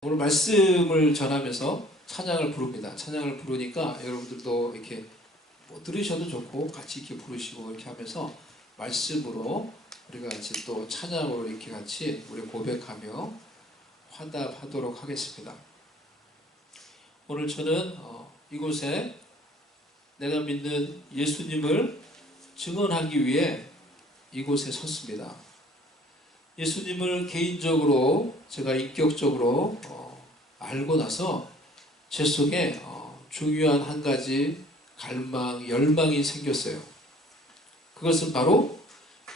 오늘 말씀을 전하면서 찬양을 부릅니다. 찬양을 부르니까 여러분들도 이렇게 뭐 들으셔도 좋고 같이 이렇게 부르시고 이렇게 하면서 말씀으로 우리가 같이 또 찬양으로 이렇게 같이 우리 고백하며 화답하도록 하겠습니다. 오늘 저는 이곳에 내가 믿는 예수님을 증언하기 위해 이곳에 섰습니다. 예수님을 개인적으로 제가 인격적으로 알고 나서 제 속에 중요한 한 가지 갈망, 열망이 생겼어요. 그것은 바로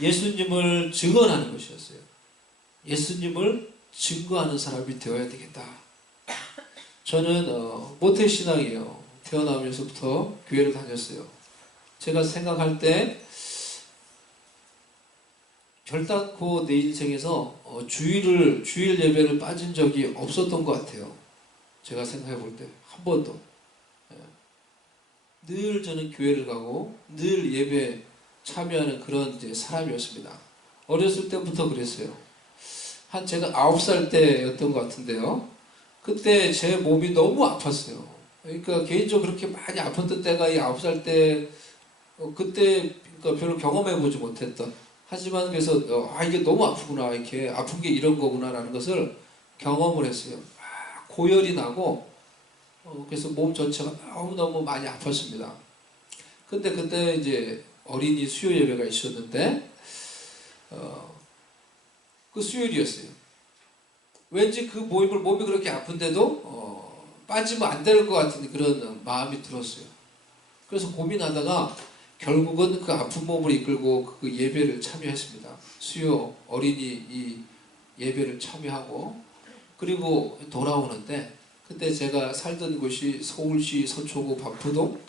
예수님을 증언하는 것이었어요. 예수님을 증거하는 사람이 되어야 되겠다. 저는 모태신앙이에요. 태어나면서부터 교회를 다녔어요. 제가 생각할 때 결단코 내 인생에서 주일 예배를 빠진 적이 없었던 것 같아요. 제가 생각해 볼 때 한 번도. 늘 저는 교회를 가고 늘 예배 참여하는 그런 이제 사람이었습니다. 어렸을 때부터 그랬어요. 한 제가 9살 때였던 것 같은데요. 그때 제 몸이 너무 아팠어요. 그러니까 개인적으로 그렇게 많이 아팠던 때가 이 9살 때 그때 그러니까 별로 경험해 보지 못했던. 하지만 그래서 이게 너무 아프구나, 이렇게 아픈 게 이런 거구나라는 것을 경험을 했어요. 고열이 나고 그래서 몸 전체가 너무너무 많이 아팠습니다. 근데 그때 이제 어린이 수요 예배가 있었는데 그 수요일이었어요. 왠지 그 몸이 그렇게 아픈데도 빠지면 안 될 것 같은 그런 마음이 들었어요. 그래서 고민하다가 결국은 그 아픈 몸을 이끌고 그 예배를 참여했습니다. 수요 어린이 이 예배를 참여하고 그리고 돌아오는데 그때 제가 살던 곳이 서울시 서초구 반포동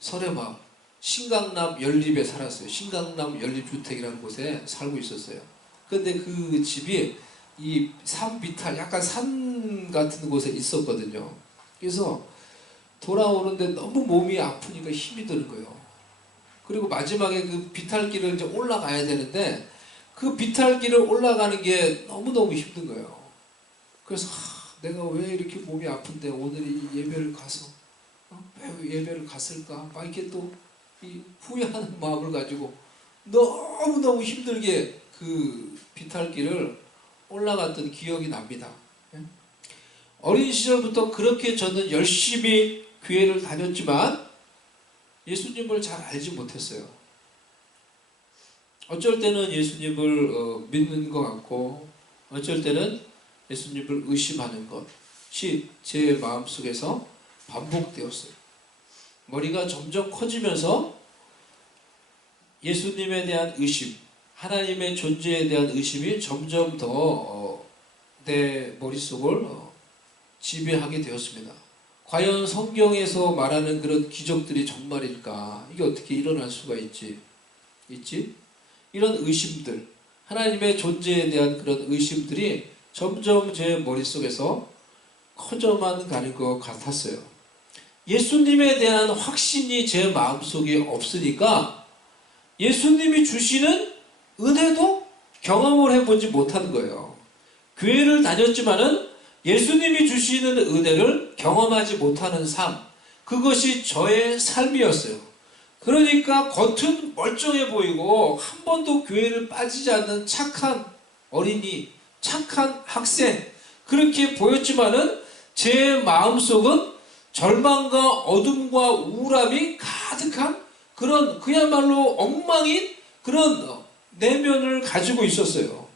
설해마을 신강남 연립에 살았어요. 신강남 연립주택이라는 곳에 살고 있었어요. 근데 그 집이 이 산 비탈 약간 산 같은 곳에 있었거든요. 그래서 돌아오는데 너무 몸이 아프니까 힘이 드는 거예요. 그리고 마지막에 그 비탈길을 이제 올라가야 되는데 그 비탈길을 올라가는 게 너무너무 힘든 거예요. 그래서 내가 왜 이렇게 몸이 아픈데 오늘 이 예배를 가서 왜 예배를 갔을까? 막 이렇게 또 이 후회하는 마음을 가지고 너무너무 힘들게 그 비탈길을 올라갔던 기억이 납니다. 어린 시절부터 그렇게 저는 열심히 교회를 다녔지만 예수님을 잘 알지 못했어요. 어쩔 때는 예수님을 믿는 것 같고 어쩔 때는 예수님을 의심하는 것이 제 마음속에서 반복되었어요. 머리가 점점 커지면서 예수님에 대한 의심, 하나님의 존재에 대한 의심이 점점 더 내 머릿속을 지배하게 되었습니다. 과연 성경에서 말하는 그런 기적들이 정말일까? 이게 어떻게 일어날 수가 있지? 이런 의심들, 하나님의 존재에 대한 그런 의심들이 점점 제 머릿속에서 커져만 가는 것 같았어요. 예수님에 대한 확신이 제 마음속에 없으니까 예수님이 주시는 은혜도 경험을 해보지 못한 거예요. 교회를 다녔지만은 예수님이 주시는 은혜를 경험하지 못하는 삶, 그것이 저의 삶이었어요. 그러니까 겉은 멀쩡해 보이고 한 번도 교회를 빠지지 않는 착한 어린이, 착한 학생 그렇게 보였지만은 제 마음속은 절망과 어둠과 우울함이 가득한 그런 그야말로 엉망인 그런 내면을 가지고 있었어요.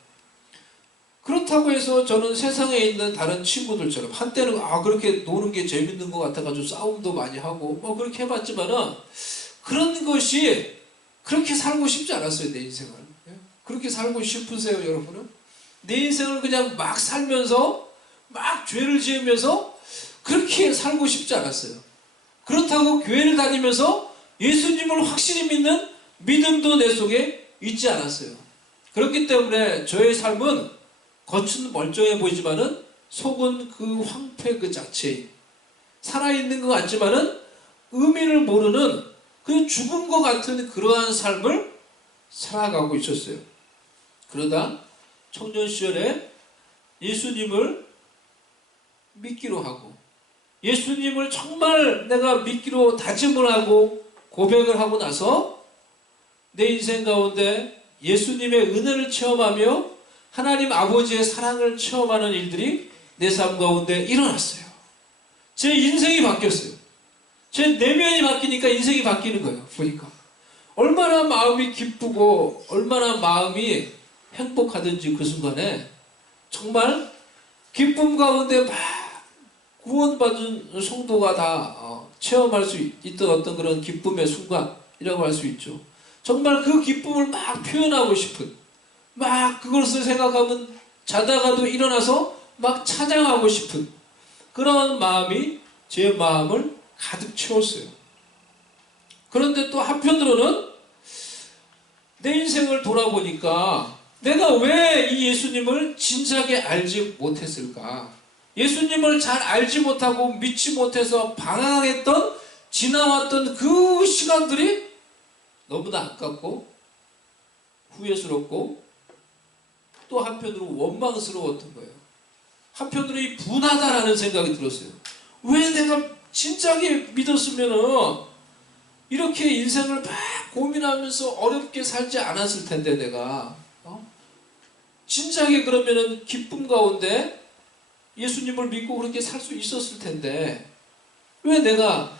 그렇다고 해서 저는 세상에 있는 다른 친구들처럼 한때는 그렇게 노는 게 재밌는 것 같아가지고 싸움도 많이 하고 그렇게 해봤지만은 그런 것이 그렇게 살고 싶지 않았어요. 내 인생을. 그렇게 살고 싶으세요 여러분은? 내 인생을 그냥 막 살면서 막 죄를 지으면서 그렇게 살고 싶지 않았어요. 그렇다고 교회를 다니면서 예수님을 확실히 믿는 믿음도 내 속에 있지 않았어요. 그렇기 때문에 저의 삶은 겉은 멀쩡해 보이지만은 속은 그 황폐 그 자체인 살아있는 것 같지만은 의미를 모르는 그 죽은 것 같은 그러한 삶을 살아가고 있었어요. 그러다 청년 시절에 예수님을 믿기로 하고 예수님을 정말 내가 믿기로 다짐을 하고 고백을 하고 나서 내 인생 가운데 예수님의 은혜를 체험하며 하나님 아버지의 사랑을 체험하는 일들이 내 삶 가운데 일어났어요. 제 인생이 바뀌었어요. 제 내면이 바뀌니까 인생이 바뀌는 거예요. 보니까 얼마나 마음이 기쁘고 얼마나 마음이 행복하든지 그 순간에 정말 기쁨 가운데 막 구원받은 성도가 다 체험할 수 있던 어떤 그런 기쁨의 순간이라고 할 수 있죠. 정말 그 기쁨을 막 표현하고 싶은, 막 그것을 생각하면 자다가도 일어나서 막 찬양하고 싶은 그런 마음이 제 마음을 가득 채웠어요. 그런데 또 한편으로는 내 인생을 돌아보니까 내가 왜 이 예수님을 진작에 알지 못했을까? 예수님을 잘 알지 못하고 믿지 못해서 방황했던 지나왔던 그 시간들이 너무나 아깝고 후회스럽고 또 한편으로 원망스러웠던 거예요. 한편으로 이 분하다라는 생각이 들었어요. 왜 내가 진작에 믿었으면은 이렇게 인생을 막 고민하면서 어렵게 살지 않았을 텐데 내가 진작에 그러면은 기쁨 가운데 예수님을 믿고 그렇게 살 수 있었을 텐데 왜 내가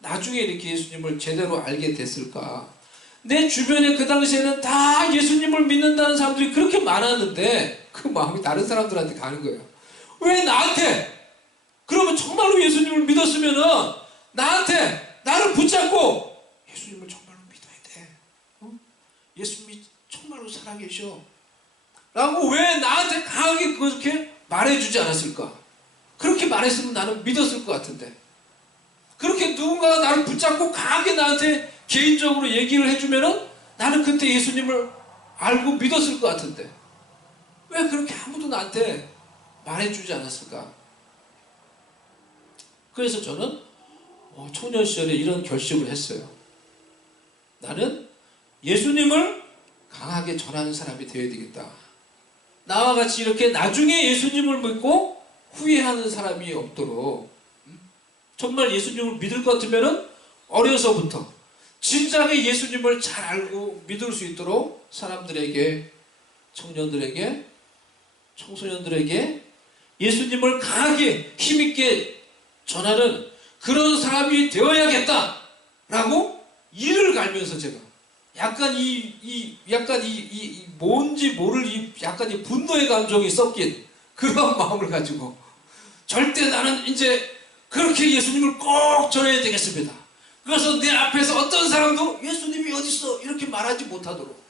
나중에 이렇게 예수님을 제대로 알게 됐을까? 내 주변에 그 당시에는 다 예수님을 믿는다는 사람들이 그렇게 많았는데 그 마음이 다른 사람들한테 가는 거예요. 왜 나한테? 그러면 정말로 예수님을 믿었으면은 나한테 나를 붙잡고 예수님을 정말로 믿어야 돼. 예수님이 정말로 살아계셔. 라고 왜 나한테 강하게 그렇게 말해주지 않았을까? 그렇게 말했으면 나는 믿었을 것 같은데. 그렇게 누군가가 나를 붙잡고 강하게 나한테 개인적으로 얘기를 해주면은 나는 그때 예수님을 알고 믿었을 것 같은데. 왜 그렇게 아무도 나한테 말해주지 않았을까? 그래서 저는 청년 시절에 이런 결심을 했어요. 나는 예수님을 강하게 전하는 사람이 되어야 되겠다. 나와 같이 이렇게 나중에 예수님을 믿고 후회하는 사람이 없도록 정말 예수님을 믿을 것 같으면 어려서부터 진작에 예수님을 잘 알고 믿을 수 있도록 사람들에게, 청년들에게, 청소년들에게 예수님을 강하게 힘있게 전하는 그런 사람이 되어야겠다라고 이를 갈면서 제가 약간 뭔지 모를 약간 이 분노의 감정이 섞인 그런 마음을 가지고 절대 나는 이제 그렇게 예수님을 꼭 전해야 되겠습니다. 그래서 내 앞에서 어떤 사람도 예수님이 어딨어 이렇게 말하지 못하도록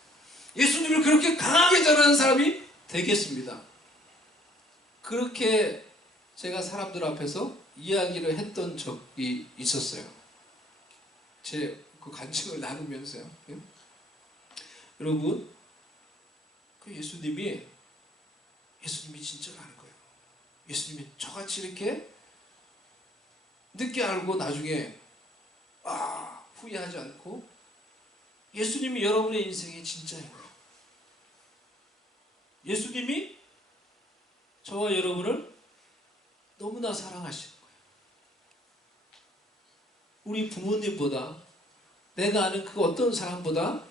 예수님을 그렇게 강하게 전하는 사람이 되겠습니다. 그렇게 제가 사람들 앞에서 이야기를 했던 적이 있었어요. 제 그 간증을 나누면서요. 여러분, 그 예수님이 진짜라는 거예요. 예수님이 저같이 이렇게 늦게 알고 나중에 후회하지 않고 예수님이 여러분의 인생의 진짜인 거예요. 예수님이 저와 여러분을 너무나 사랑하시는 거예요. 우리 부모님보다 내가 아는 그 어떤 사람보다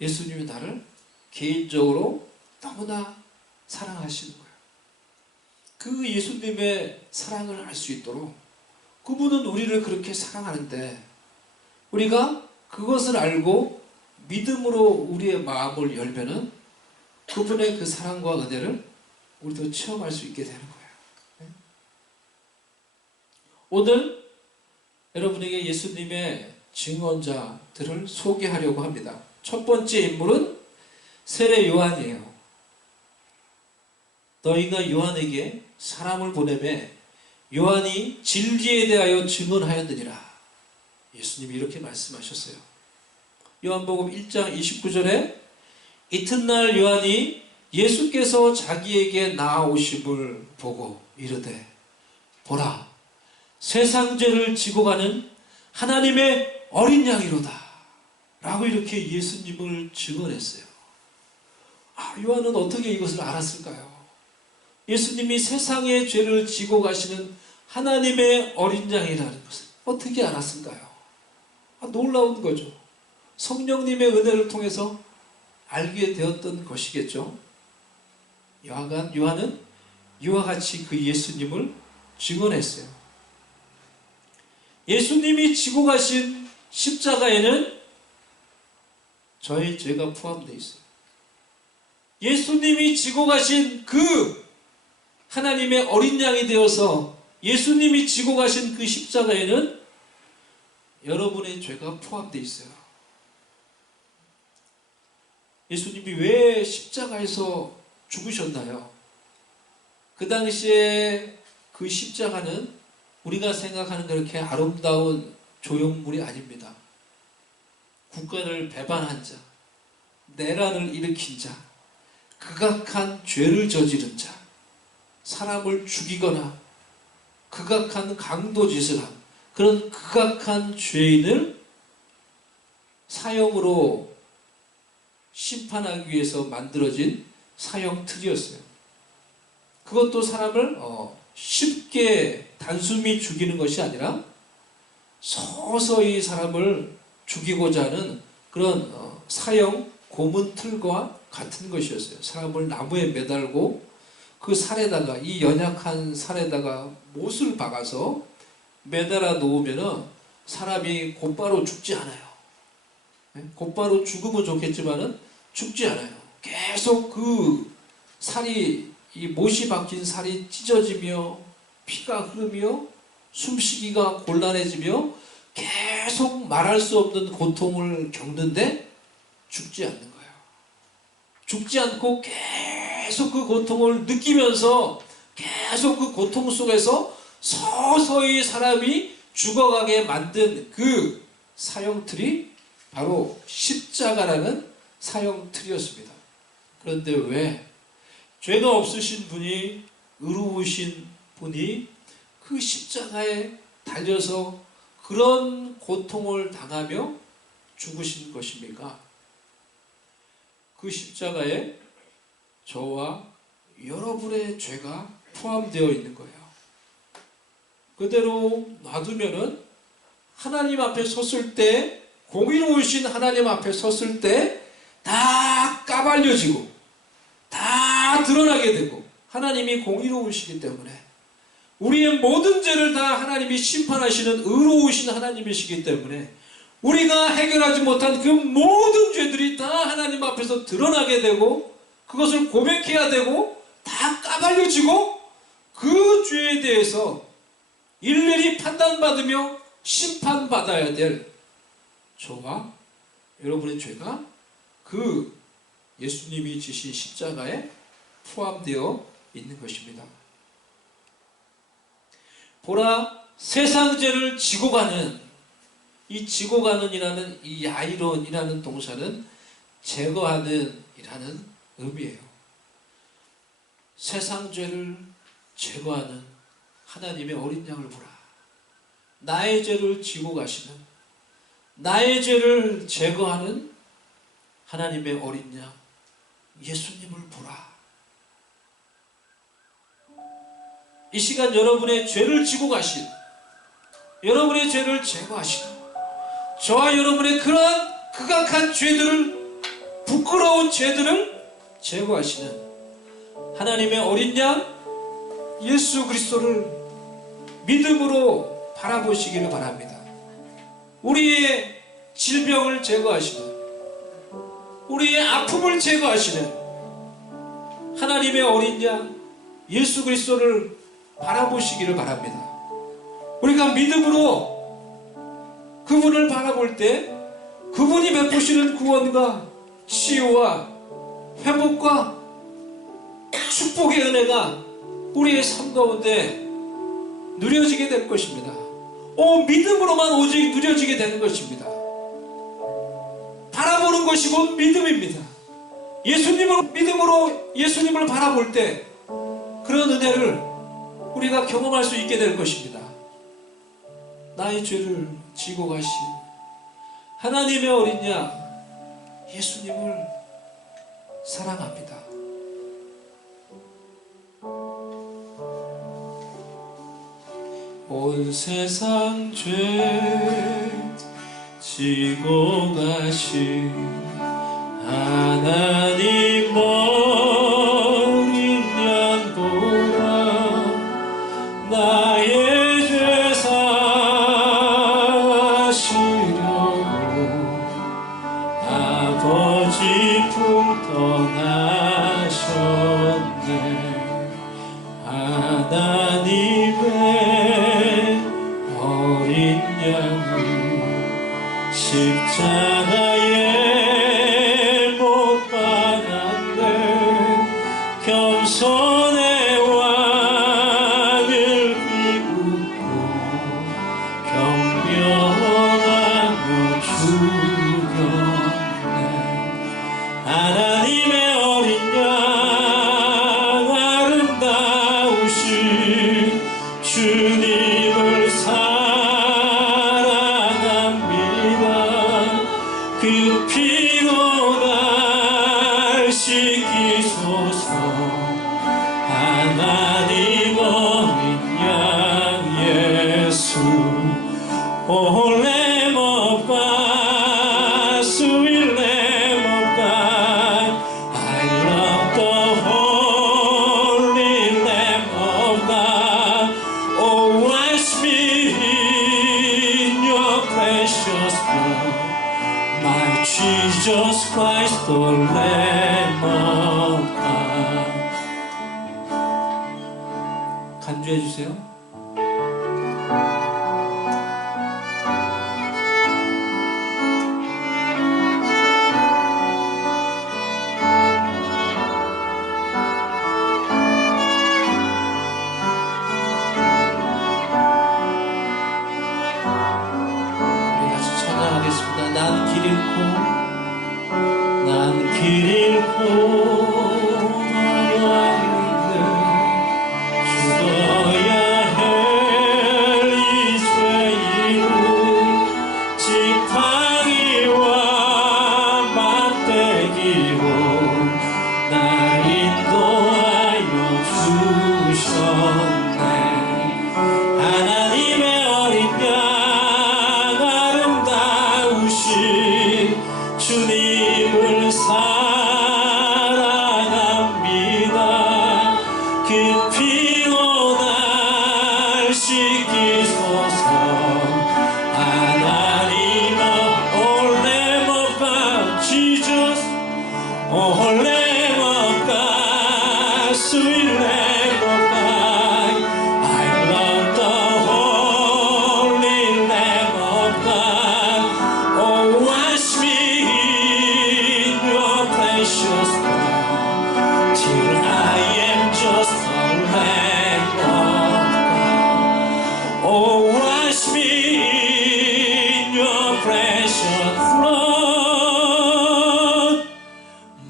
예수님이 나를 개인적으로 너무나 사랑하시는 거예요. 그 예수님의 사랑을 알 수 있도록 그분은 우리를 그렇게 사랑하는데 우리가 그것을 알고 믿음으로 우리의 마음을 열면은 그분의 그 사랑과 은혜를 우리도 체험할 수 있게 되는 거예요. 오늘 여러분에게 예수님의 증언자들을 소개하려고 합니다. 첫 번째 인물은 세례 요한이에요. 너희가 요한에게 사람을 보내매 요한이 진리에 대하여 증언하였느니라. 예수님이 이렇게 말씀하셨어요. 요한복음 1장 29절에 이튿날 요한이 예수께서 자기에게 나아오심을 보고 이르되 보라 세상 죄를 지고 가는 하나님의 어린 양이로다 라고 이렇게 예수님을 증언했어요. 요한은 어떻게 이것을 알았을까요? 예수님이 세상의 죄를 지고 가시는 하나님의 어린 양이라는 것을 어떻게 알았을까요? 놀라운 거죠. 성령님의 은혜를 통해서 알게 되었던 것이겠죠. 요한은 이와 같이 그 예수님을 증언했어요. 예수님이 지고 가신 십자가에는 저의 죄가 포함되어 있어요. 예수님이 지고 가신 그 하나님의 어린 양이 되어서 예수님이 지고 가신 그 십자가에는 여러분의 죄가 포함되어 있어요. 예수님이 왜 십자가에서 죽으셨나요? 그 당시에 그 십자가는 우리가 생각하는 그렇게 아름다운 조형물이 아닙니다. 국가를 배반한 자, 내란을 일으킨 자, 극악한 죄를 저지른 자, 사람을 죽이거나 극악한 강도짓을 한 그런 극악한 죄인을 사형으로 심판하기 위해서 만들어진 사형틀이었어요. 그것도 사람을 쉽게 단숨이 죽이는 것이 아니라 서서히 사람을 죽이고자 하는 그런 사형 고문틀과 같은 것이었어요. 사람을 나무에 매달고 그 살에다가, 이 연약한 살에다가 못을 박아서 매달아 놓으면 사람이 곧바로 죽지 않아요. 곧바로 죽으면 좋겠지만은 죽지 않아요. 계속 그 살이, 이 못이 박힌 살이 찢어지며 피가 흐르며 숨쉬기가 곤란해지며 계속 말할 수 없는 고통을 겪는데 죽지 않는 거예요. 죽지 않고 계속 그 고통을 느끼면서 계속 그 고통 속에서 서서히 사람이 죽어가게 만든 그 사형틀이 바로 십자가라는 사형틀이었습니다. 그런데 왜 죄가 없으신 분이, 의로우신 분이 그 십자가에 달려서 그런 고통을 당하며 죽으신 것입니까? 그 십자가에 저와 여러분의 죄가 포함되어 있는 거예요. 그대로 놔두면은 하나님 앞에 섰을 때, 공의로우신 하나님 앞에 섰을 때 다 까발려지고 다 드러나게 되고, 하나님이 공의로우시기 때문에 우리의 모든 죄를 다 하나님이 심판하시는 의로우신 하나님이시기 때문에 우리가 해결하지 못한 그 모든 죄들이 다 하나님 앞에서 드러나게 되고, 그것을 고백해야 되고, 다 까발려지고, 그 죄에 대해서 일일이 판단받으며 심판받아야 될 저와 여러분의 죄가 그 예수님이 지신 십자가에 포함되어 있는 것입니다. 보라, 세상 죄를 지고 가는, 이 지고 가는 이라는 이 야이론이라는 동사는 제거하는 이라는 의미예요. 세상 죄를 제거하는 하나님의 어린 양을 보라. 나의 죄를 지고 가시는, 나의 죄를 제거하는 하나님의 어린 양 예수님을 보라. 이 시간 여러분의 죄를 지고 가신, 여러분의 죄를 제거하시는, 저와 여러분의 그러한 극악한 죄들을, 부끄러운 죄들을 제거하시는 하나님의 어린 양 예수 그리스도를 믿음으로 바라보시기를 바랍니다. 우리의 질병을 제거하시는, 우리의 아픔을 제거하시는 하나님의 어린 양 예수 그리스도를 바라보시기를 바랍니다. 우리가 믿음으로 그분을 바라볼 때 그분이 베푸시는 구원과 치유와 회복과 축복의 은혜가 우리의 삶 가운데 누려지게 될 것입니다. 믿음으로만 오직 누려지게 되는 것입니다. 바라보는 것이 곧 믿음입니다. 예수님을 믿음으로 예수님을 바라볼 때 그런 은혜를 우리가 경험할 수 있게 될 것입니다. 나의 죄를 지고 가신 하나님의 어린 양 예수님을 사랑합니다. 온 세상 죄 지고 가신 하나님 어린 양 보라 나의 죄 사시려고 아버지 품 떠나셨네. 하나님의 어린 양은 십자가에 못 박았네. 겸손의 왕을 비웃고 경배하며 죽였네. 하나님의 어린 양 아름다우신 주님을 사랑합니다. 그 피로 날 씻기소서. 하나님 어린 양 예수 오 Lamb of God, sweet Lamb of God, I love the Holy Lamb of God. Oh, wash me in your precious blood, my Jesus Christ, the Lamb of God. 간주해 주세요. 난 길 잃고 나왔는데 죽어야 할 이 죄인은 지팡이와 막대기로 날 인도하여 주셨네. 하나님의 어린 양 주님을 사랑합니다. 그 피로 날 씻기소서. 하나님아 O Lamb of God Jesus O Lamb of God sweet Lamb of God I love the Holy Lamb of God. Oh wash me precious blood till I am just a lamb of God. Oh, wash me in your precious blood,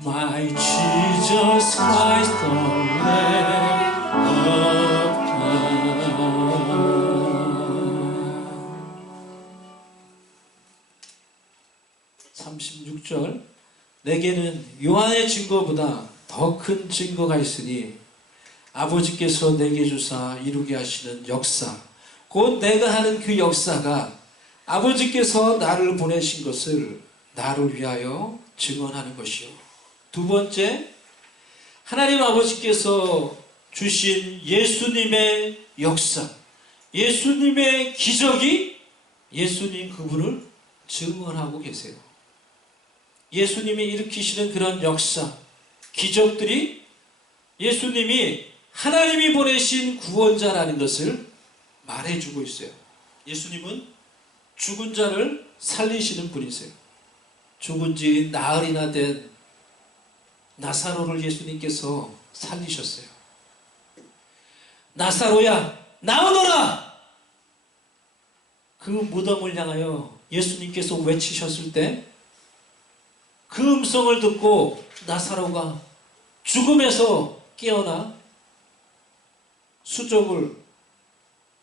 my Jesus Christ, the Lamb of God. 36절 내게는 요한의 증거보다 더 큰 증거가 있으니 아버지께서 내게 주사 이루게 하시는 역사 곧 내가 하는 그 역사가 아버지께서 나를 보내신 것을 나를 위하여 증언하는 것이요. 두 번째, 하나님 아버지께서 주신 예수님의 역사, 예수님의 기적이 예수님 그분을 증언하고 계세요. 예수님이 일으키시는 그런 역사, 기적들이 예수님이 하나님이 보내신 구원자라는 것을 말해주고 있어요. 예수님은 죽은 자를 살리시는 분이세요. 죽은 지 나흘이나 된 나사로를 예수님께서 살리셨어요. 나사로야 나오너라! 그 무덤을 향하여 예수님께서 외치셨을 때 그 음성을 듣고 나사로가 죽음에서 깨어나 수족을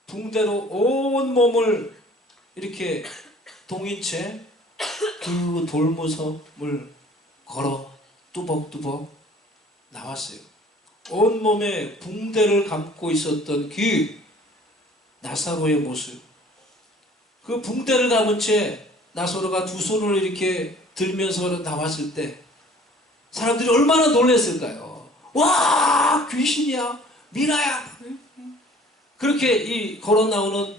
붕대로 온 몸을 이렇게 동인 채 그 돌무섬을 걸어 뚜벅뚜벅 나왔어요. 온몸에 붕대를 감고 있었던 그 나사로의 모습, 그 붕대를 감은 채 나사로가 두 손을 이렇게 들면서 나왔을 때 사람들이 얼마나 놀랐을까요? 와, 귀신이야, 미라야. 그렇게 걸어 나오는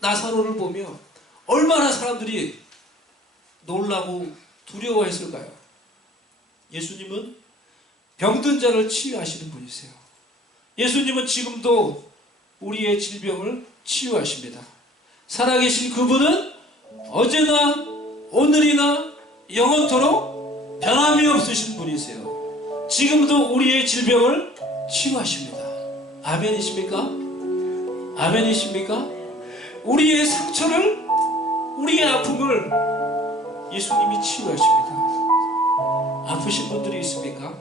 나사로를 보며 얼마나 사람들이 놀라고 두려워했을까요? 예수님은 병든 자를 치유하시는 분이세요. 예수님은 지금도 우리의 질병을 치유하십니다. 살아계신 그분은 어제나 오늘이나 영원토록 변함이 없으신 분이세요. 지금도 우리의 질병을 치유하십니다. 아멘이십니까? 아멘이십니까? 우리의 상처를, 우리의 아픔을 예수님이 치유하십니다. 아프신 분들이 있습니까?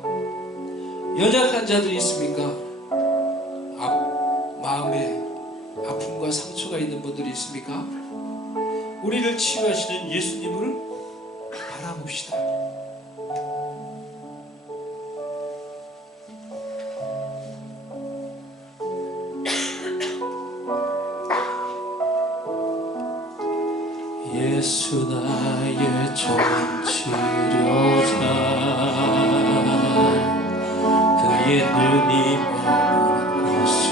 연약한 자들이 있습니까? 마음에 아픔과 상처가 있는 분들이 있습니까? 우리를 치유하시는 예수님을 바라봅시다. 예수 나의 전치료자, 그의 눈이 머무는 곳은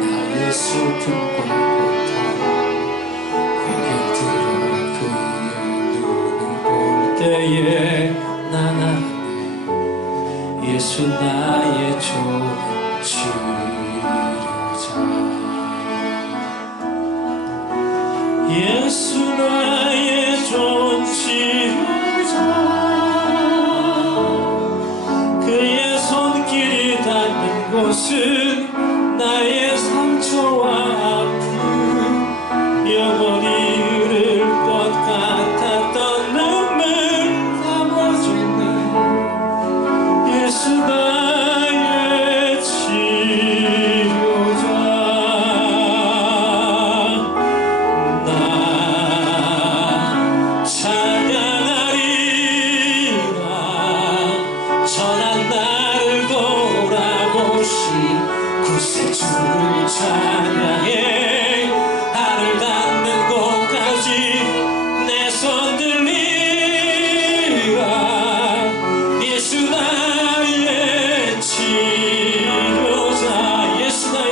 나의 슬픔과 고통, 고개 들어 그의 눈을 볼 때에 난 아네, 예수 나의 전치료자. 예수 나의 전치료자, 그의 손길이 닿는 곳은 나의 상처와 아픔, 영원히 흐를 것 같았던 눈물 감아주네. 예수 나의 치료자. 찬양해 하늘 닿는 곳까지 내 손 들리라. 예수 나의 치료자, 예수 나의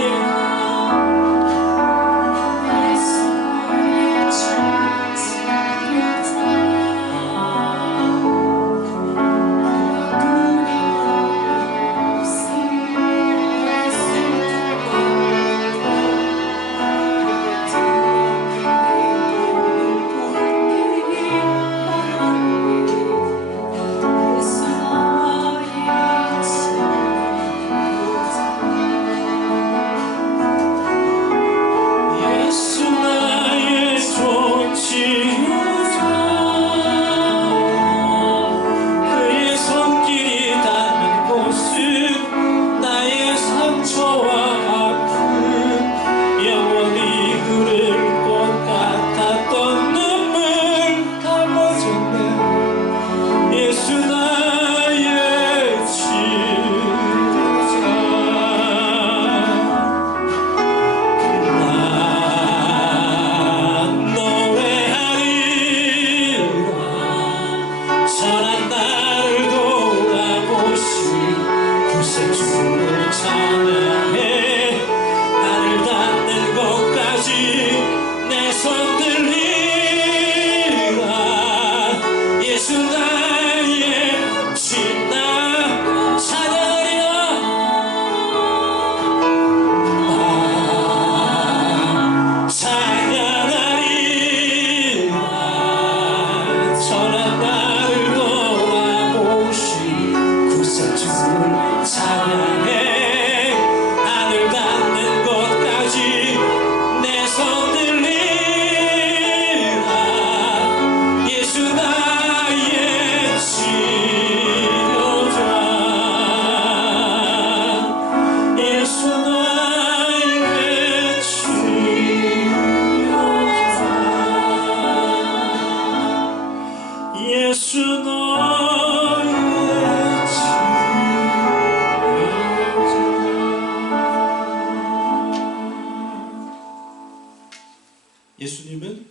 예수님은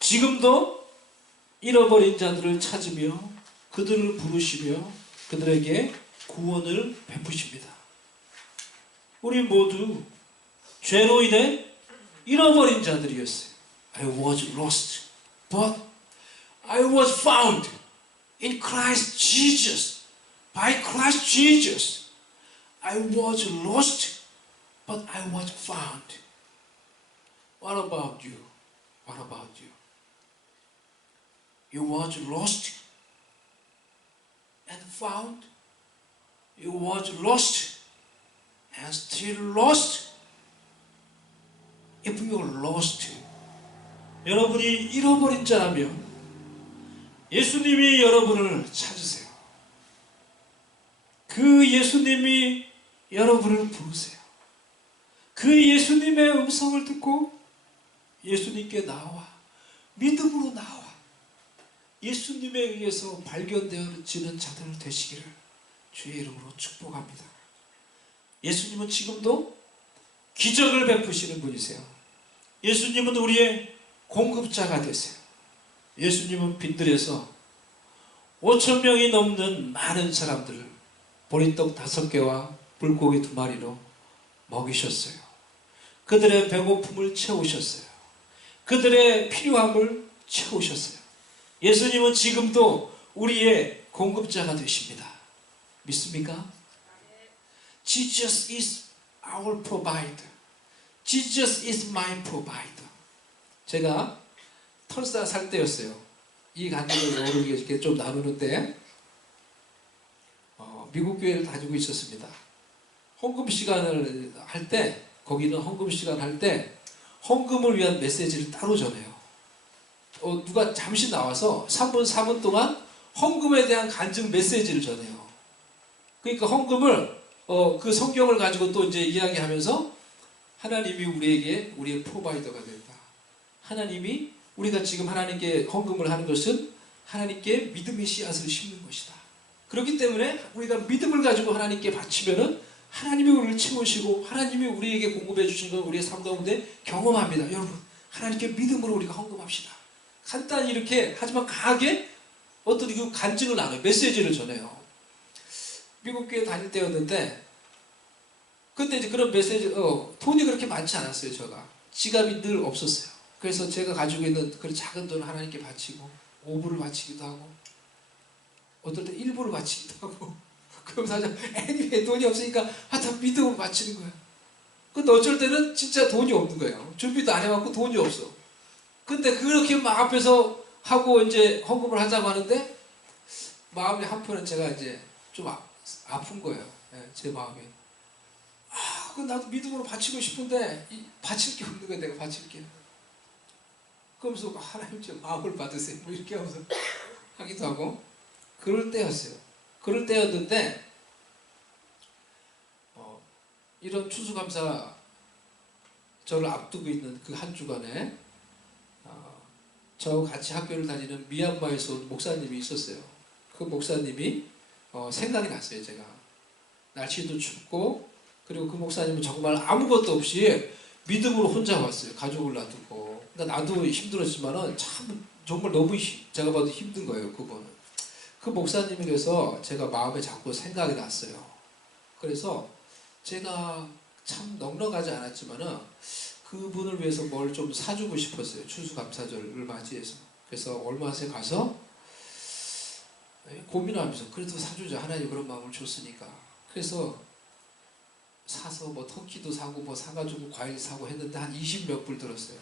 지금도 잃어버린 자들을 찾으며 그들을 부르시며 그들에게 구원을 베푸십니다. 우리 모두 죄로 인해 잃어버린 자들이었어요. I was lost, but I was found in Christ Jesus. By Christ Jesus, I was lost, but I was found. What about you? What about you? You was lost and found. You was lost and still lost. If you are lost, 여러분이 잃어버린 자라면 예수님이 여러분을 찾으세요. 그 예수님이 여러분을 부르세요. 그 예수님의 음성을 듣고 예수님께 나와 믿음으로 나와 예수님에 의해서 발견되어지는 자들 되시기를 주의 이름으로 축복합니다. 예수님은 지금도 기적을 베푸시는 분이세요. 예수님은 우리의 공급자가 되세요. 예수님은 빈들에서 5,000명이 넘는 많은 사람들을 보리떡 5개와 물고기 2마리로 먹이셨어요. 그들의 배고픔을 채우셨어요. 그들의 필요함을 채우셨어요. 예수님은 지금도 우리의 공급자가 되십니다. 믿습니까? Jesus is our provider. Jesus is my provider. 제가 털사 살 때였어요. 이 간증을 이렇게 좀 나누는데 미국 교회를 다니고 있었습니다. 헌금 시간을 할 때 거기는 헌금 시간 할 때 헌금을 위한 메시지를 따로 전해요. 누가 잠시 나와서 3분 4분 동안 헌금에 대한 간증 메시지를 전해요. 그러니까 헌금을 그 성경을 가지고 또 이제 이야기하면서 하나님이 우리에게 우리의 프로바이더가 된다. 하나님이 우리가 지금 하나님께 헌금을 하는 것은 하나님께 믿음의 씨앗을 심는 것이다. 그렇기 때문에 우리가 믿음을 가지고 하나님께 바치면은 하나님이 우리를 채우시고 하나님이 우리에게 공급해 주신 걸 우리의 삶 가운데 경험합니다. 여러분, 하나님께 믿음으로 우리가 헌금합시다. 간단히 이렇게 하지만 강하게 어떤 그 간증을 나눠요. 메시지를 전해요. 미국 교회 다닐 때였는데 그때 이제 그런 메시지 돈이 그렇게 많지 않았어요. 제가 지갑이 늘 없었어요. 그래서 제가 가지고 있는 그런 작은 돈을 하나님께 바치고 5불을 바치기도 하고 어떨 때 1불을 바치기도 하고 그럼 사실 애니메이 돈이 없으니까 다 믿음으로 바치는 거예요. 근데 어쩔 때는 진짜 돈이 없는 거예요. 준비도 안 해갖고 돈이 없어. 근데 그렇게 막 앞에서 하고 이제 헌금을 하자고 하는데 마음이 한편은 제가 이제 좀 아픈 거예요. 네, 제 마음이. 나도 믿음으로 바치고 싶은데 바칠 게 없는 거야. 내가 바칠 게. 그러면서 하나님 좀 마음을 받으세요. 뭐 이렇게 하면서 하기도 하고 그럴 때였어요. 그럴 때였는데 이런 추수감사 저를 앞두고 있는 그 한 주간에 저 같이 학교를 다니는 미얀마에서 온 목사님이 있었어요. 그 목사님이 생각이 났어요. 제가 날씨도 춥고 그리고 그 목사님은 정말 아무것도 없이 믿음으로 혼자 왔어요. 가족을 놔두고. 그러니까 나도 힘들었지만은 참 정말 너무 제가 봐도 힘든 거예요. 그거는. 그 목사님에게서 제가 마음에 자꾸 생각이 났어요. 그래서 제가 참 넉넉하지 않았지만은 그분을 위해서 뭘 좀 사주고 싶었어요. 추수감사절을 맞이해서. 그래서 얼마에 가서 고민하면서 그래도 사주자. 하나님 그런 마음을 줬으니까. 그래서 사서 뭐 터키도 사고 뭐 사가지고 과일 사고 했는데 한 20몇 불 들었어요.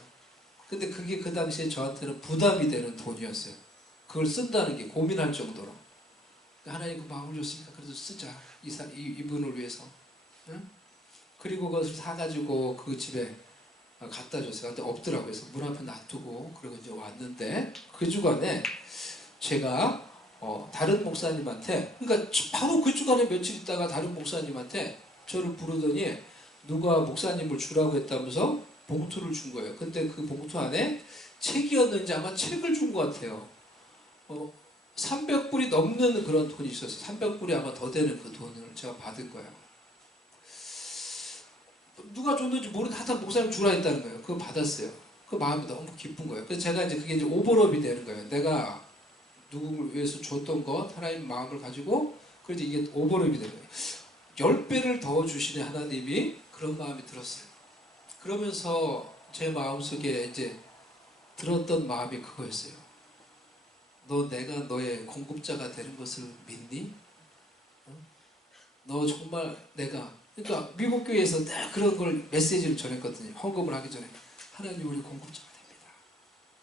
근데 그게 그 당시에 저한테는 부담이 되는 돈이었어요. 그걸 쓴다는 게 고민할 정도로. 하나님 그 마음을 줬으니까 그래도 쓰자. 이분을 위해서. 응? 그리고 그것을 사가지고 그 집에 갖다 줬어요. 근데 없더라고요. 그래서 문 앞에 놔두고 그리고 이제 왔는데 그 주간에 제가 다른 목사님한테 그러니까 바로 그 주간에 며칠 있다가 다른 목사님한테 저를 부르더니 누가 목사님을 주라고 했다면서 봉투를 준 거예요. 근데 그 봉투 안에 책이었는지 아마 책을 준 것 같아요. 300불이 넘는 그런 돈이 있었어요. 300불이 아마 더 되는 그 돈을 제가 받은 거예요. 누가 줬는지 모르는데 하여튼 목사님 주라 했다는 거예요. 그거 받았어요. 그 마음이 너무 기쁜 거예요. 그래서 제가 이제 그게 이제 오버랩이 되는 거예요. 내가 누구를 위해서 줬던 것, 하나님 마음을 가지고, 그래서 이게 오버랩이 되는 거예요. 10배를 더 주시는 하나님이, 그런 마음이 들었어요. 그러면서 제 마음속에 이제 들었던 마음이 그거였어요. 너 내가 너의 공급자가 되는 것을 믿니? 너 정말 내가, 그러니까 미국 교회에서 늘 그런 걸 메시지를 전했거든요. 헌금을 하기 전에 하나님 우리 공급자가 됩니다.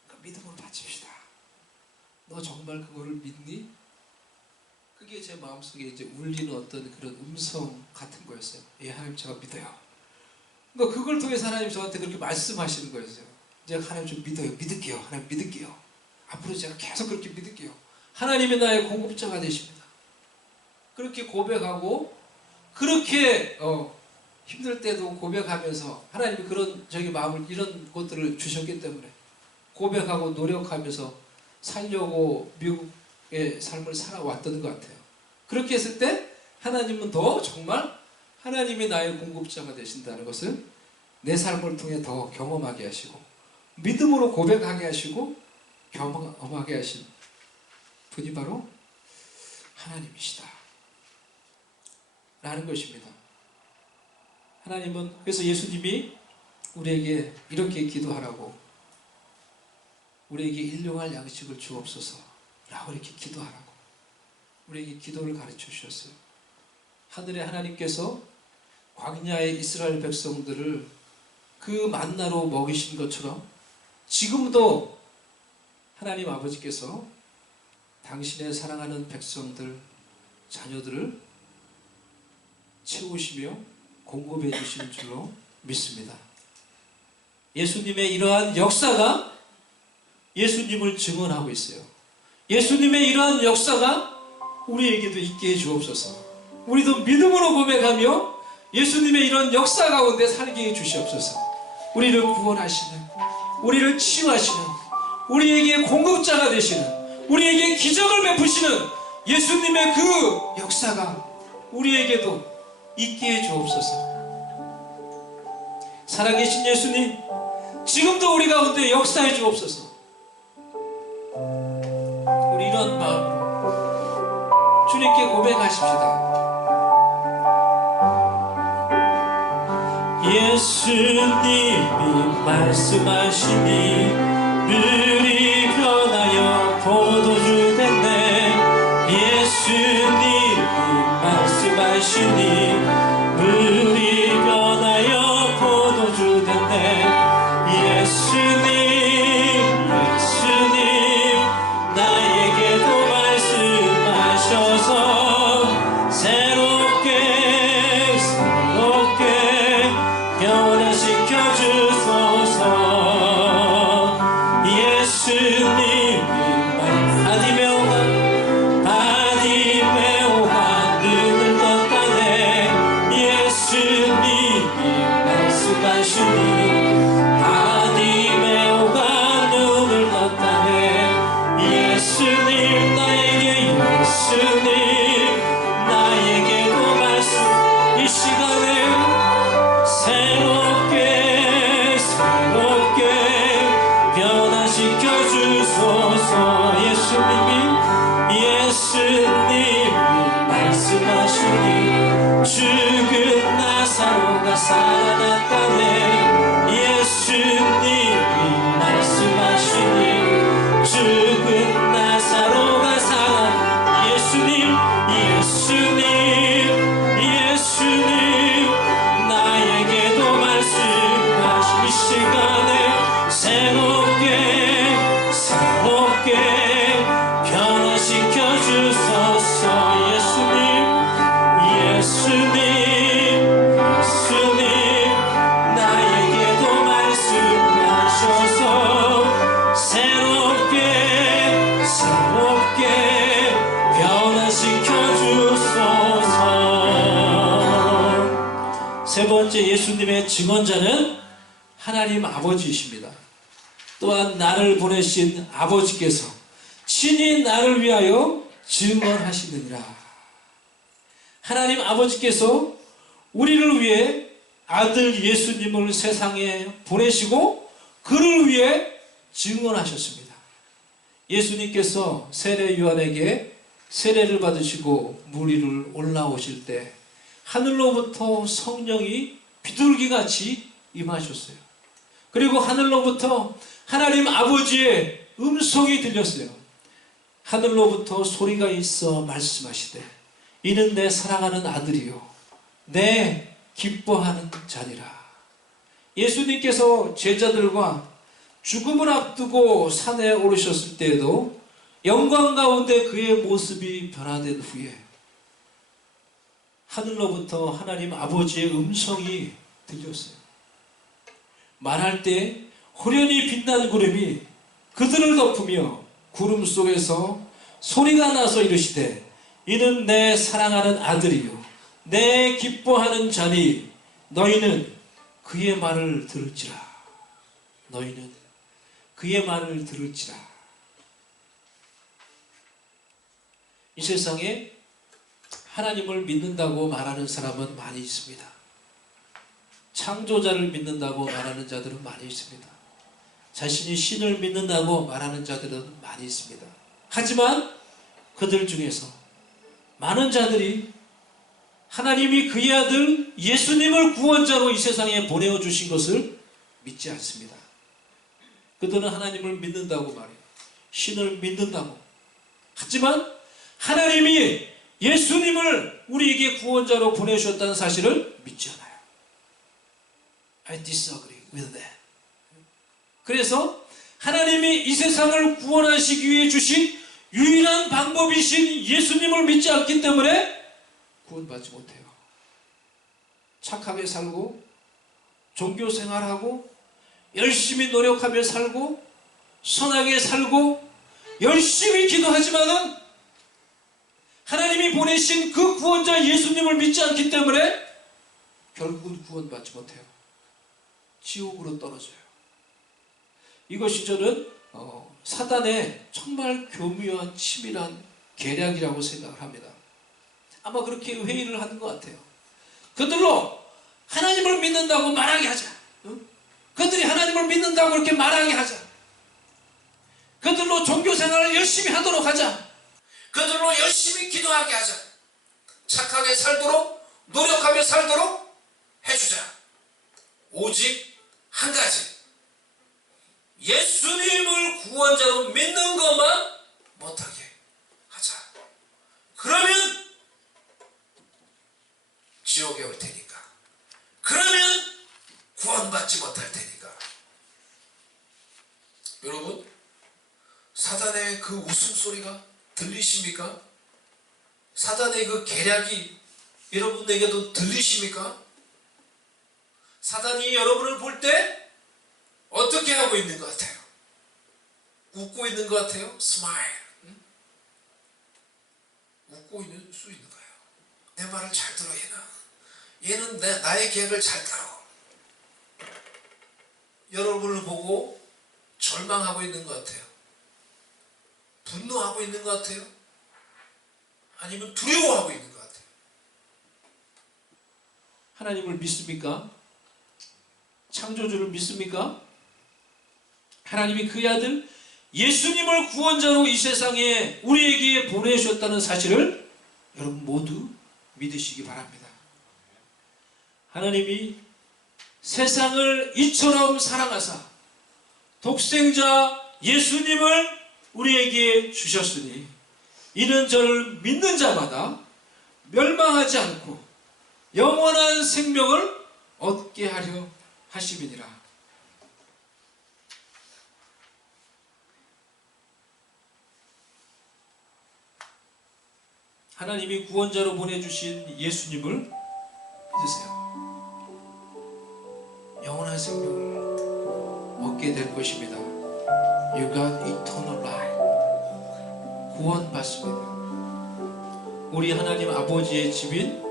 그러니까 믿음으로 바칩시다. 너 정말 그거를 믿니? 그게 제 마음속에 이제 울리는 어떤 그런 음성 같은 거였어요. 예, 하나님 제가 믿어요. 그러니까 그걸 통해서 하나님 저한테 그렇게 말씀하시는 거였어요. 제가 하나님 좀 믿어요. 믿을게요. 하나님 믿을게요. 앞으로 제가 계속 그렇게 믿을게요. 하나님이 나의 공급자가 되십니다. 그렇게 고백하고, 그렇게 힘들 때도 고백하면서, 하나님이 그런 저희 마음을, 이런 것들을 주셨기 때문에 고백하고 노력하면서 살려고 미국의 삶을 살아왔던 것 같아요. 그렇게 했을 때 하나님은 더 정말 하나님이 나의 공급자가 되신다는 것을 내 삶을 통해 더 경험하게 하시고, 믿음으로 고백하게 하시고 경험하게 하신 분이 바로 하나님이시다 라는 것입니다. 하나님은, 그래서 예수님이 우리에게 이렇게 기도하라고, 우리에게 일용할 양식을 주옵소서 라고 이렇게 기도하라고 우리에게 기도를 가르쳐 주셨어요. 하늘의 하나님께서 광야의 이스라엘 백성들을 그 만나로 먹이신 것처럼 지금도 하나님 아버지께서 당신의 사랑하는 백성들, 자녀들을 채우시며 공급해 주시는 줄로 믿습니다. 예수님의 이러한 역사가 예수님을 증언하고 있어요. 예수님의 이러한 역사가 우리에게도 있게 해 주옵소서. 우리도 믿음으로 고백하며 예수님의 이런 역사 가운데 살게 해 주시옵소서. 우리를 구원하시는, 우리를 치유하시는, 우리에게 공급자가 되시는, 우리에게 기적을 베푸시는 예수님의 그 역사가 우리에게도 있게 해 주옵소서. 살아계신 예수님, 지금도 우리 가운데 역사해 주옵소서. 우리 이런 마음으로 주님께 고백하십시다. 예수님이 말씀하시니 물이 변하여 포도주 됐네. 예수님이 말씀하시니 물이 변하여 포도주 됐네. 예수님 나에게도 말씀하셔서 새롭게 변화시켜 주소서. 예수님이 바디메오가 눈을 떴다네. 예수님이 말씀하시니 바디메오가 눈을 떴다네. 예수님 나에게도 말씀, 이 시간에 새롭게 변화시켜 주소서. 예수님이 말씀하시니 죽은 나사로가 살아났다네. 예수님이 말씀하시니 죽은 나사로가 예수님 나에게도 말씀하신 이 시간에 새롭게 변화시켜 주소서. 예수님 나에게도 말씀하셔서 새롭게 변화시켜 주소서. 세 번째 예수님의 증언자는 하나님 아버지이십니다. 또한 나를 보내신 아버지께서 친히 나를 위하여 증언하시느니라. 하나님 아버지께서 우리를 위해 아들 예수님을 세상에 보내시고 그를 위해 증언하셨습니다. 예수님께서 세례 요한에게 세례를 받으시고 물 위를 올라오실 때 하늘로부터 성령이 비둘기같이 임하셨어요. 그리고 하늘로부터 하나님 아버지의 음성이 들렸어요. 하늘로부터 소리가 있어 말씀하시되 이는 내 사랑하는 아들이요 내 기뻐하는 자니라. 예수님께서 제자들과 죽음을 앞두고 산에 오르셨을 때에도 영광 가운데 그의 모습이 변화된 후에 하늘로부터 하나님 아버지의 음성이 들렸어요. 말할 때 호련히 빛난 구름이 그들을 덮으며 구름 속에서 소리가 나서 이르시되 이는 내 사랑하는 아들이요 내 기뻐하는 자니 너희는 그의 말을 들을지라. 너희는 그의 말을 들을지라. 이 세상에 하나님을 믿는다고 말하는 사람은 많이 있습니다. 창조자를 믿는다고 말하는 자들은 많이 있습니다. 자신이 신을 믿는다고 말하는 자들은 많이 있습니다. 하지만 그들 중에서 많은 자들이 하나님이 그의 아들 예수님을 구원자로 이 세상에 보내어 주신 것을 믿지 않습니다. 그들은 하나님을 믿는다고 말해요. 신을 믿는다고. 하지만 하나님이 예수님을 우리에게 구원자로 보내주셨다는 사실을 믿지 않아요. I disagree with that. 그래서 하나님이 이 세상을 구원하시기 위해 주신 유일한 방법이신 예수님을 믿지 않기 때문에 구원받지 못해요. 착하게 살고 종교 생활하고 열심히 노력하며 살고 선하게 살고 열심히 기도하지만은 하나님이 보내신 그 구원자 예수님을 믿지 않기 때문에 결국은 구원받지 못해요. 지옥으로 떨어져요. 이것이 저는 사단의 정말 교묘한 치밀한 계략이라고 생각을 합니다. 아마 그렇게 회의를 하는 것 같아요. 그들로 하나님을 믿는다고 말하게 하자. 그들이 하나님을 믿는다고 그렇게 말하게 하자. 그들로 종교생활을 열심히 하도록 하자. 그들로 열심히 기도하게 하자. 착하게 살도록 노력하며 살도록 해주자. 오직 한 가지, 예수님을 구원자로 믿는 것만 못하게 하자. 그러면 지옥에 올 테니까. 그러면 구원받지 못할 테니까. 여러분, 사단의 그 웃음소리가 들리십니까? 사단의 그 계략이 여러분에게도 들리십니까? 사단이 여러분을 볼 때 어떻게 하고 있는 것 같아요? 웃고 있는 것 같아요? 스마일. 웃고 있는 수 있는 거예요. 내 말을 잘 들어 얘는 나의 계획을 잘 따라. 여러분을 보고 절망하고 있는 것 같아요. 분노하고 있는 것 같아요. 아니면 두려워하고 있는 것 같아요. 하나님을 믿습니까? 창조주를 믿습니까? 하나님이 그의 아들 예수님을 구원자로 이 세상에 우리에게 보내주셨다는 사실을 여러분 모두 믿으시기 바랍니다. 하나님이 세상을 이처럼 사랑하사 독생자 예수님을 우리에게 주셨으니 이는 저를 믿는 자마다 멸망하지 않고 영원한 생명을 얻게 하려 하심이니라. 하나님이 구원자로 보내주신 예수님을 믿으세요. 영원한 생명을 얻게 될 것입니다. You got eternal life. 구원받습니다. 우리 하나님 아버지의 집인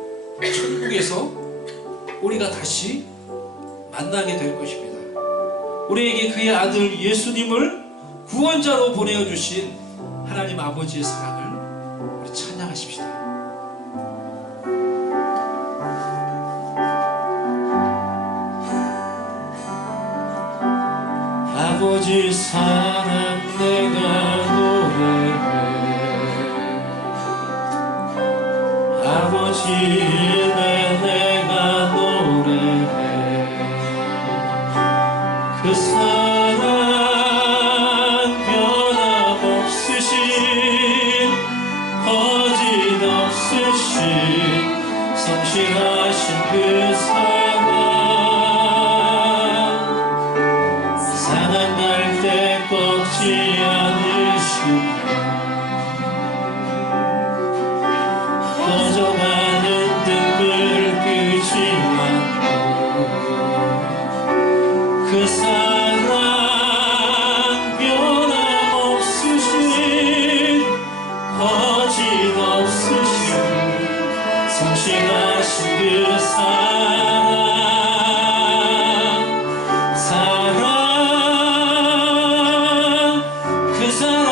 천국에서 우리가 다시 만나게 될 것입니다. 우리에게 그의 아들 예수님을 구원자로 보내주신 하나님 아버지의 사랑을 우리 찬양하십시다. 아버지 사랑 내가 노래해. 아버지 은혜 내가 노래해. 그 사랑 변함없으신 거짓없으신 성실하신 그 사랑 사랑할 때 꺾지 않으시고 꺼져가는 등불 끄지 않고 그 사랑 변함없으신 거짓없으신 성실하신 그 사랑 그 사랑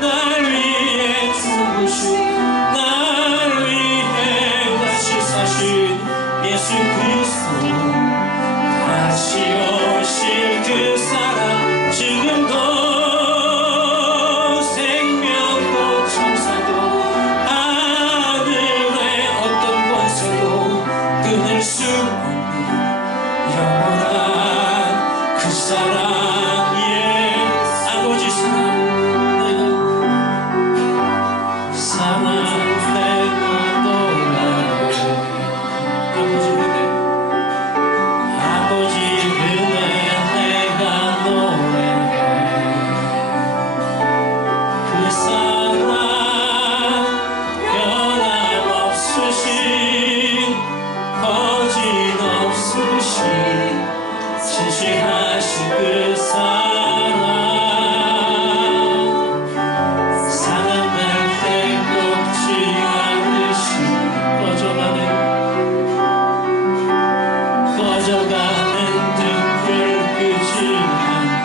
날 위해 죽으신 날 위해 다시 사신 예수 그리스도 다시 오실 그 사랑 지금도 생명도 천사도 하늘의 어떤 권세도 끊을 수 없는 영원한 그 사랑 아버지 사랑 내가 노래해. 아버지 은혜 아버지 은혜 내가 노래해. 그 사랑 변함없으신 거짓없으신 진실하신 그 사랑 사랑할 때 꺾지 않으신 꺼져가는 등불 끄지 않는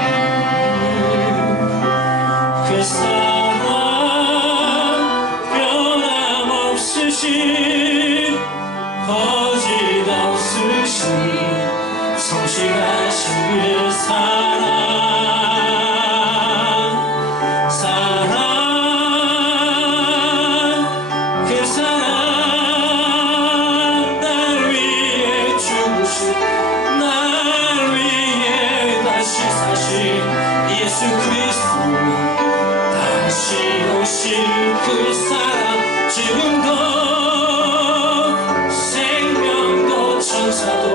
그 사랑 변함없으신 거짓없으신 성실하신 그 사랑 그 사랑 날 위해 죽으신 날 위해 다시 사신 예수 그리스도 다시 오실 그 사랑 지금도 생명도 천사도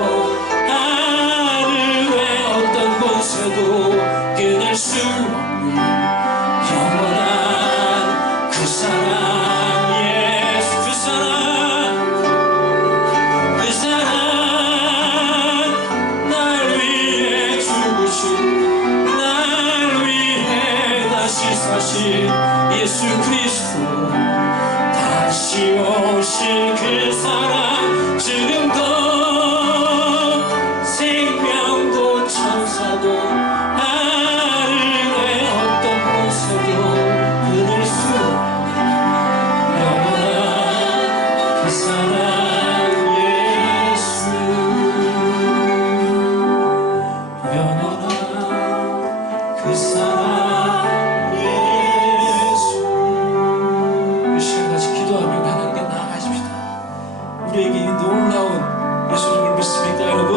하늘의 어떤 권세도 끊을 수 없는 영원한 그 사랑 예수 그 사랑 날 위해 죽으신 날 위해 다시 사신 예수 그리스도 다시 오실 그 사랑 지금도 생명도 천사도 하늘의 어떤 권세도 끊을 수 없는 영원한 그 사랑 예수 영원한 그 사랑 예수. 이 시간 같이 기도하며 하나님께 나아가십시다. 우리에게 이 놀라운 예수님을 믿습니까 여러분?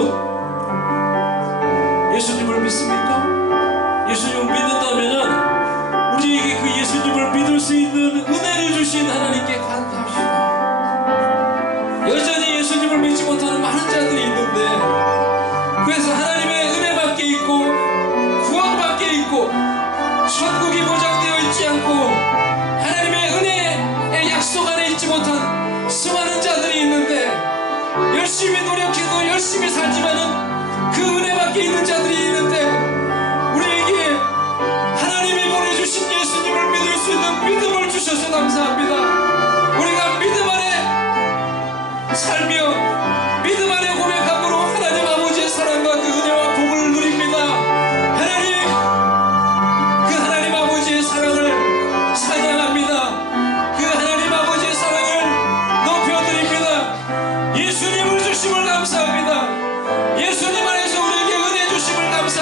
예수님을 믿습니까? 예수님을 믿는다면 우리에게 그 예수님을 믿을 수 있는 은혜를 주신 하나님께 감사합시다. 여전히 예수님을 믿지 못하는 많은 자들이 있는데 그래서 하나님의 은혜 밖에 있고 구원 밖에 있고 천국이 보장되어 있지 않고 하나님의 은혜의 약속 안에 있지 못한 수많은 자들이 있는데 열심히 노력해도 열심히 살지만은 그 은혜 밖에 있는 자들이 있는데 우리에게 하나님이 보내주신 예수님을 믿을 수 있는 믿음을 주셔서 감사합니다. 우리가 믿음 안에 살며 믿음 안에 고백함으로 하나님 아버지의 사랑과 그 은혜와 복을 누립니다. 그 하나님 아버지의 사랑을 찬양합니다. 그 하나님 아버지의 사랑을 높여드립니다. 예수님을 주심을 감사합니다. 예수님 안에서 우리에게 은혜 주심을 감사합니다.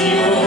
주시옵소서.